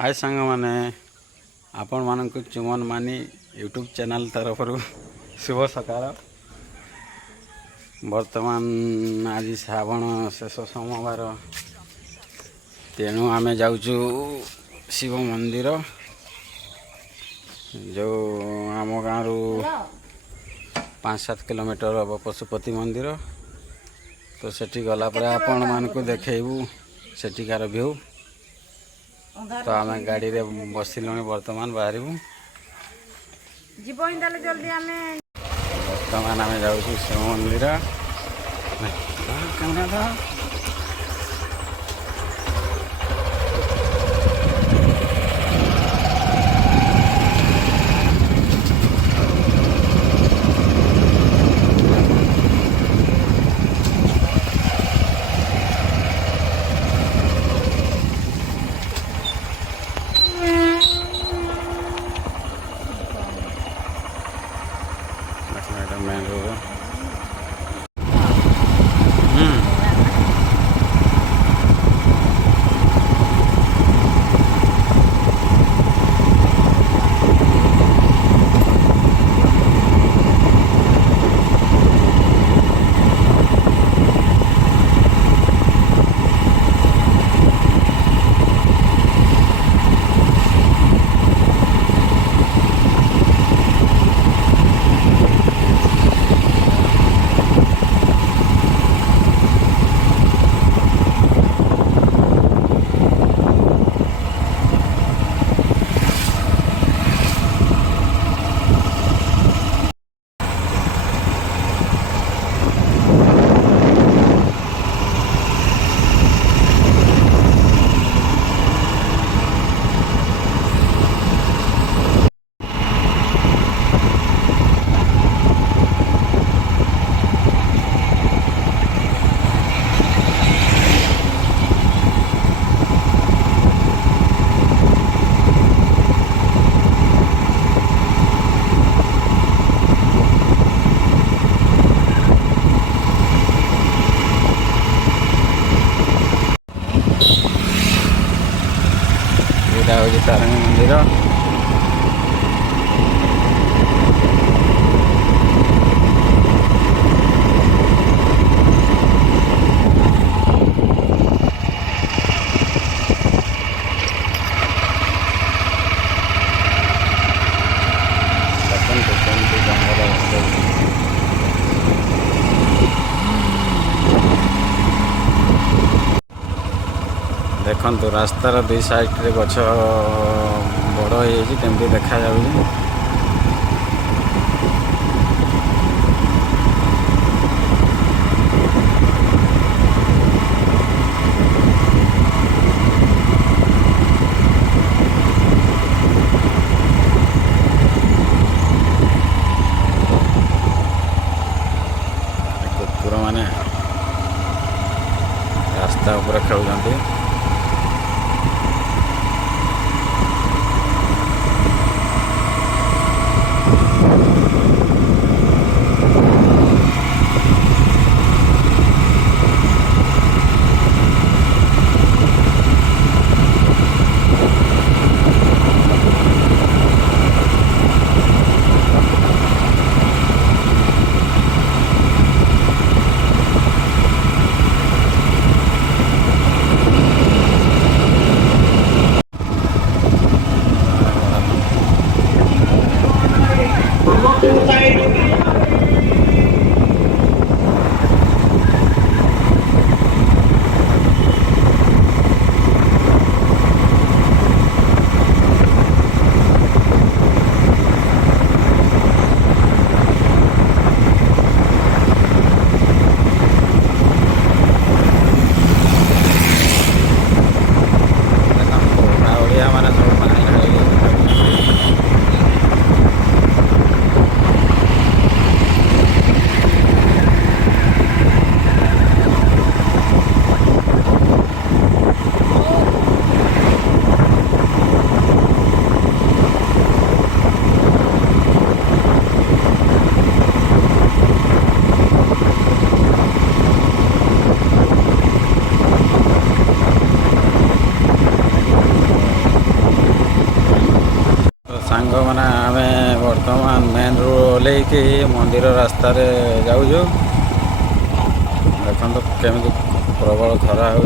हाय सांग मैंने आपण मानक चुमन मानी यूट्यूब चैनल तरफ शुभ सकाळ। वर्तमान आज श्रावण शेष सोमवार तेणु आमे जाऊचु शिव मंदिर जो आम गाँव रु 5-7 किलोमीटर हम पशुपति मंदिर। तो सेठी गला पर आपण मानक देखैबू सेठिकार व्यू। तो आम गाड़ी रे बसिलु वर्तमान बाहर वर्तमान आम जाऊँ शिव मंदिर। मेन रोड तारिणी मंदिर। देखु रास्तार दुई साइड रे गछ बड़ होमती देखा जाऊँ। कुकुर माने रास्ता ऊपर खेलुंट। सांग मैंने आम बर्तमान मेन रू ओल्लैकी मंदिर रास्तार जाऊँ देखो केमी प्रबल खरा हो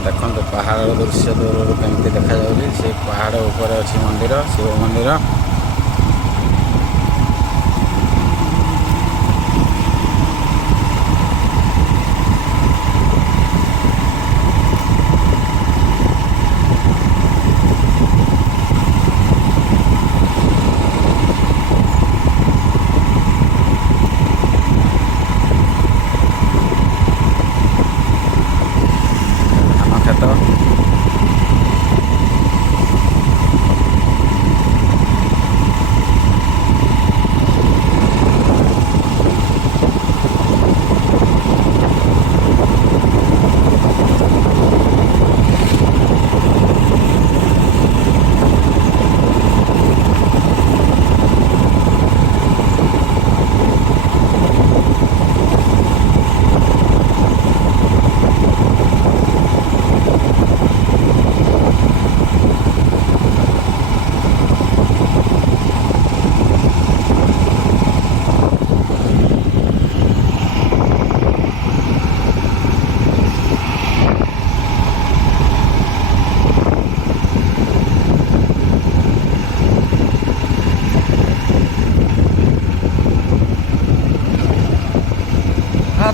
देखो पहाड़ दृश्य दूर केमती देखा से पहाड़ ऊपर अच्छी मंदिर शिव मंदिर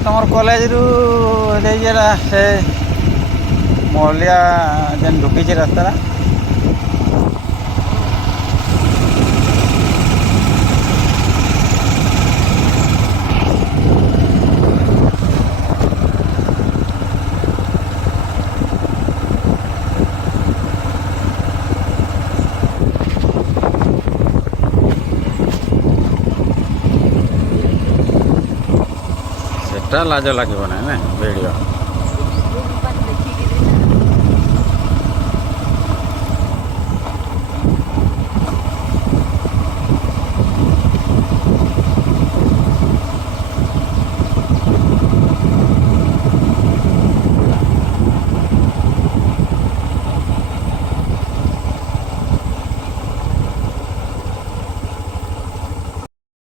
तुम कॉलेज रू से मलिया जेन ढुकी रास्ता लाज लगे ना वीडियो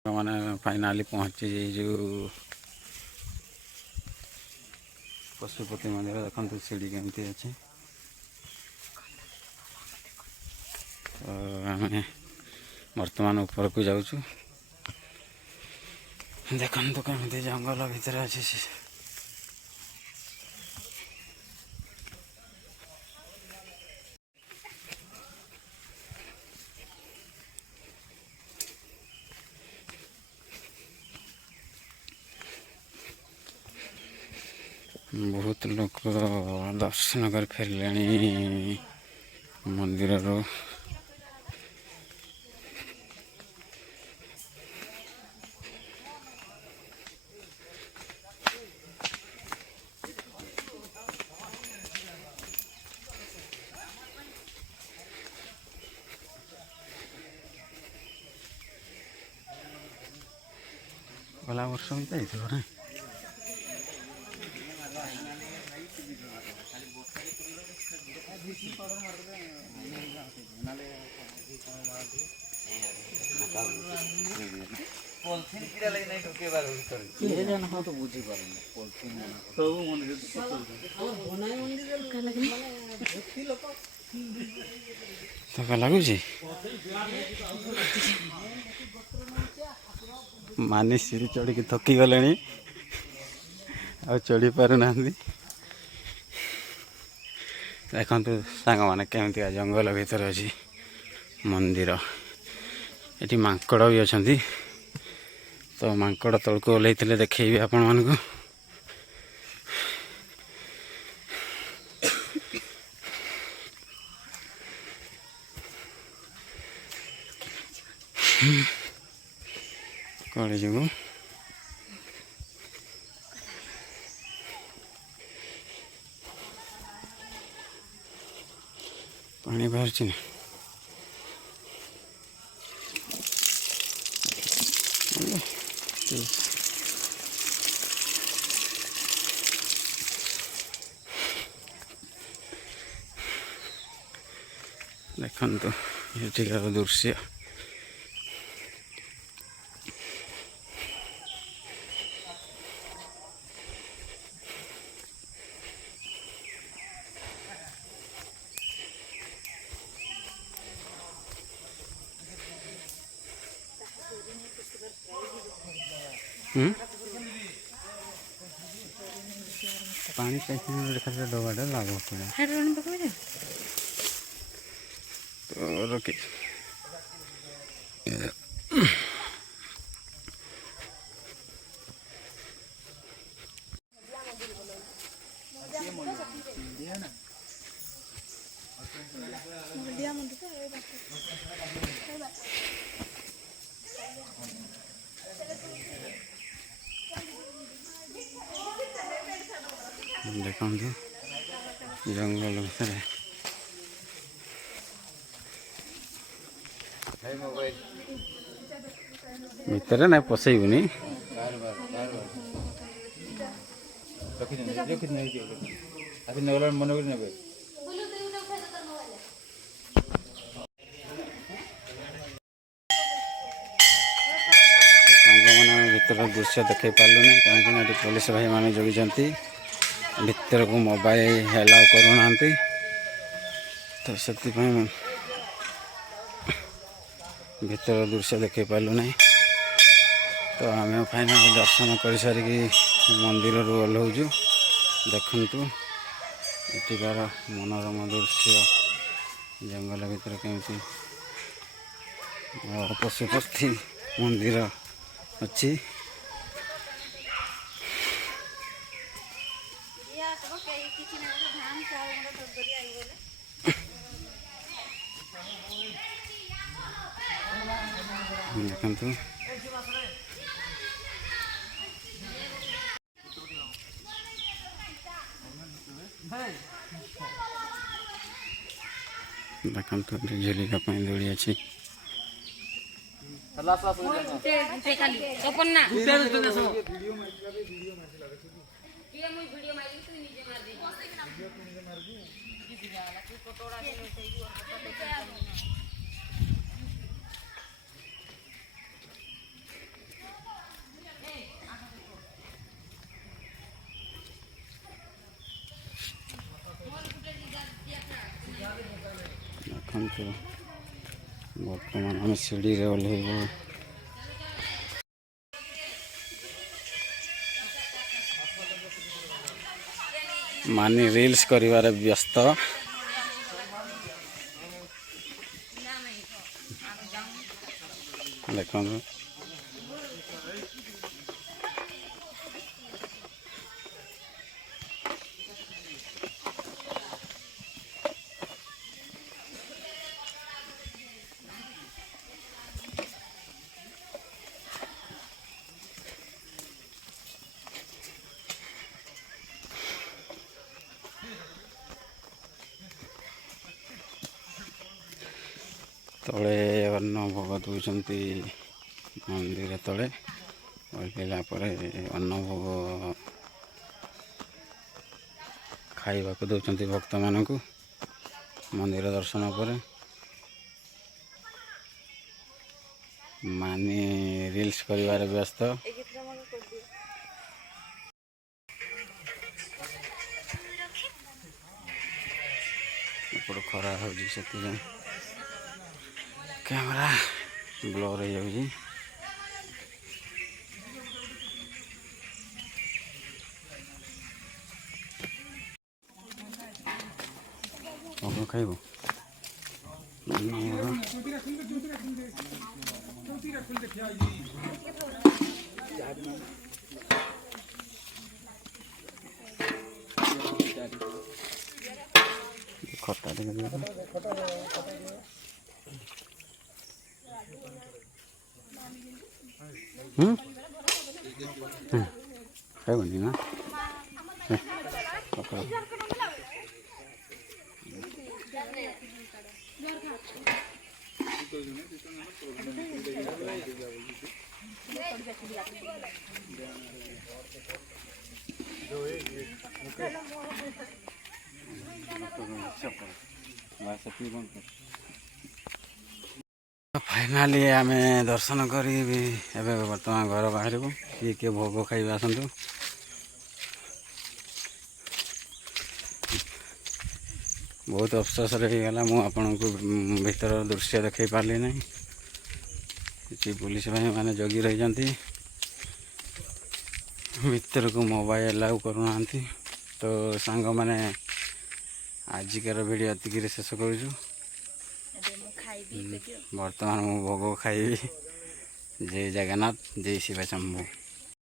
मैंने फाइनाली पहुंची जो पशुपति मंदिर देखो सीढ़ी केमती अच्छे तो आम बर्तमान ऊपर को जाऊँ देखो केमती जंगल भितर अच्छे बहुत लोग दर्शन कर फेरले मंदिर रो गला वर्ष भी जाइए पॉलिथिन किरा लगे नहीं ढोके बार ये जन हो तो बुझी पारे पॉलिथिन सब मंदिर बनाय मंदिर का लगे तो का लागू जी माने सीढ़ी चढ़ी के थकी गलेनी आ चढ़ी पारु नांदी देखंतु सांग माने केमती जंगल भीतर अछि मंदिर एटी मांकड़ भी अछंती तो मांकड़ तलको ओल्लैथिले देखैबे आपण मानकु कड़े जो पानी बाहर ना ଦେଖନ୍ତୁ ଏଠିକାର ଦୃଶ୍ୟ। पानी खाली डबाटा लाभ तो रखे देखु जंगल भितर ना पसैबुनि मन भीतर दृश्य देखे पार्लु ना कहीं पुलिस भाई मैंने जगिंट भीतर को मोबाइल हेलाउ करूना तो से भीतर दृश्य देखे पार्लु ना तो आम फाइनाल दर्शन कर सारिकी मंदिर रू ओह्लौचु देखु एଠିकार मनोरम दृश्य जंगल भीतर केमती पशुपक्षी मंदिर अच्छी देखु देखु झुलिका दौड़ी अच्छी देखु बर्तमान आम सीढ़ी रे ओह्लैबू मानी रील्स करिवार व्यस्त देखु तले अन्न भोग दूसरी मंदिर तले ओह्लैला अन्न भोग खाइबा को दौरान भक्त मानक मंदिर दर्शन पर मानी रील्स करिवार व्यस्त खरा हो कैमरा ब्लर हो जाऊँगी खाइब खट्टा खाइबनी ना बस फाइनाली आम दर्शन करी बर्तमान घर बाहर को किए किए भोग खाई आसतु बहुत अफसोस रहीगला मु आपण को भीतर दृश्य देखई पार्ली ना कि पुलिस भाई मैंने जगी रही भीतर को मोबाइल अलाउ करूना तो सांग मैंने आजिकार वीडियो एतिक शेष करूँ बर्तमान मु भोग खाइबी जय जगन्नाथ जय शिव शंभु।